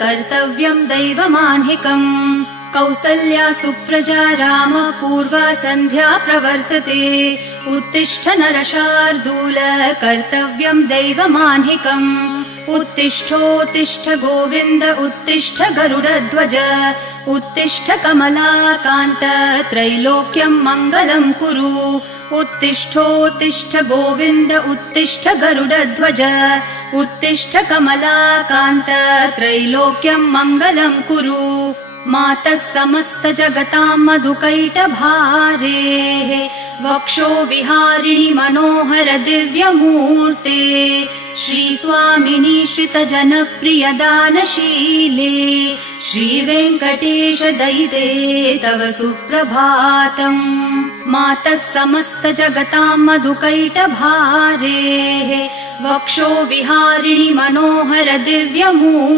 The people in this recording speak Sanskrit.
कर्तव्यं दैवमान्हिकम् कौसल्या सुप्रजा राम पूर्वा सन्ध्या प्रवर्तते उत्तिष्ठ नरशार्दूल कर्तव्यं दैवमान्हिकम् उत्तिष्ठोत्तिष्ठ गोविन्द उत्तिष्ठ गरुडध्वज उत्तिष्ठ कमलाकान्त त्रैलोक्यं मङ्गलं कुरु उत्तिष्ठोत्तिष्ठ गोविन्द उत्तिष्ठ गरुडध्वज उत्तिष्ठ कमलाकान्त त्रैलोक्यं मङ्गलं कुरु मातः समस्त जगतां मधुकैटभारेः वक्षो विहारिणि मनोहर दिव्यमूर्ते श्रीस्वामिनि श्रितजनप्रियदानशीले श्रीवेङ्कटेश दयिते तव सुप्रभातम् मातः समस्त जगतां मधुकैटभारेः वक्षो विहारिणि मनोहर दिव्यमूर्ते